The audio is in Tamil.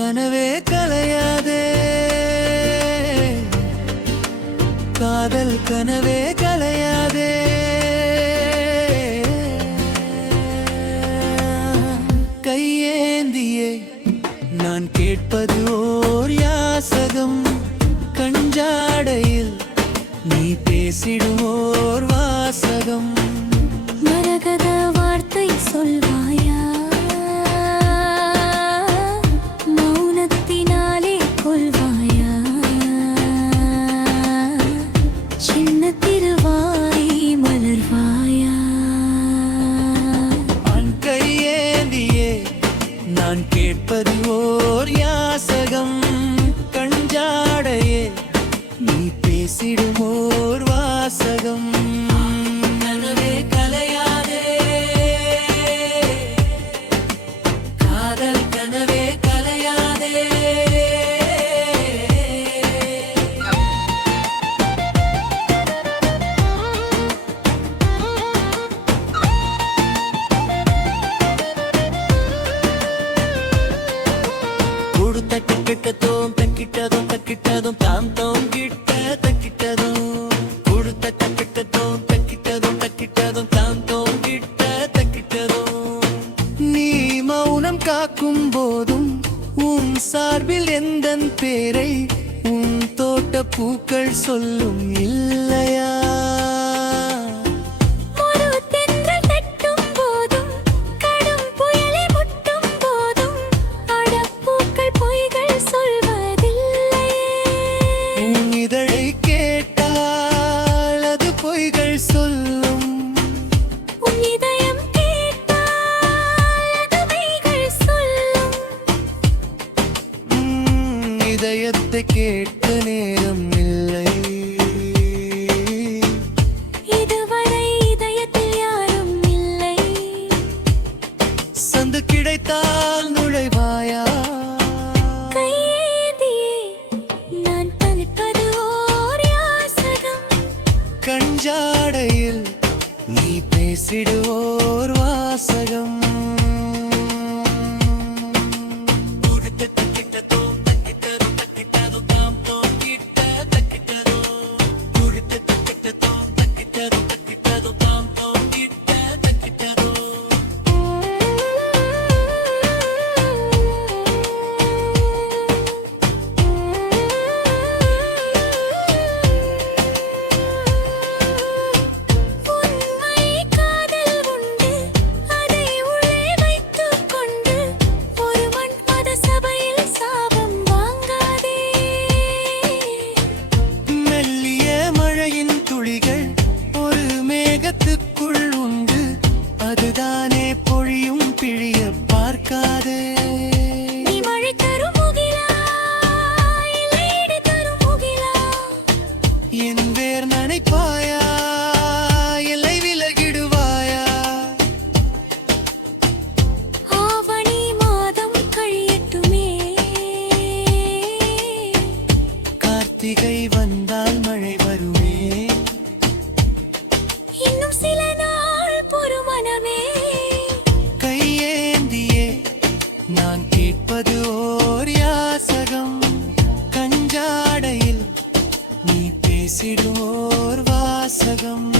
கனவே கலையாதே காதல் கனவே கலையாதே கையேந்தியே நான் கேட்பது ஓர் யாசகம் கஞ்சாடையில் நீ பேசிடும் ஓர் வாசகம் மரகத வார்த்தை சொல்வாயா மௌனத்தினாலே கொள்வாயா சின்ன திருவாய் மலர்வாயா அன் கையேந்தியே நான் கேட்பது ஓர் யாசகம் கஞ்சாடையே நீ பேசிடும் ஓர் வாசகம் கனவே கலையாதே காதல் கனவே கலையாதே கொடுத்த கிட்டதும் தக்கிட்டதும் தக்கிட்டதும் தாம் தோங்கிட்ட தக்கிட்டதும் கொடுத்த கிட்டதும் தக்கிட்டதும் தக்கிட்டதும் தாம் தோங்கிட்ட தக்கிட்டதும் நீ மௌனம் காக்கும் போதும் உன் சார்பில் எந்தன் பேரை உன் தோட்ட பூக்கள் சொல்லும் இல்லையா இதயத்தை கேட்க நேரம் இல்லை இதுவரை இதயத்தில் யாரும் இல்லை சந்து கிடைத்தால் நுழைவாயா கையேந்தியே நான் தவிப்பது ஓர் யாசகம் கஞ்சாடையில் நீ பேசிடுவோர் வாசகம் அதுதானே பொழியும் பிழிய பார்க்காதே நீ மழை தரும் முகிலா இல்லை இடி தரும் முகிலா என் வேர் நனைப்பாயா இல்லை விலகிடுவாயா ஆவணி மாதம் கழியட்டுமே கார்த்திகை வந்தால் மழை வருமே இன்னும் சில நாள் பொறுமனமே கையேந்தியே நான் கேட்பது ஓர் யாசகம் கஞ்சாடையில் நீ பேசிடும் ஓர் வாசகம்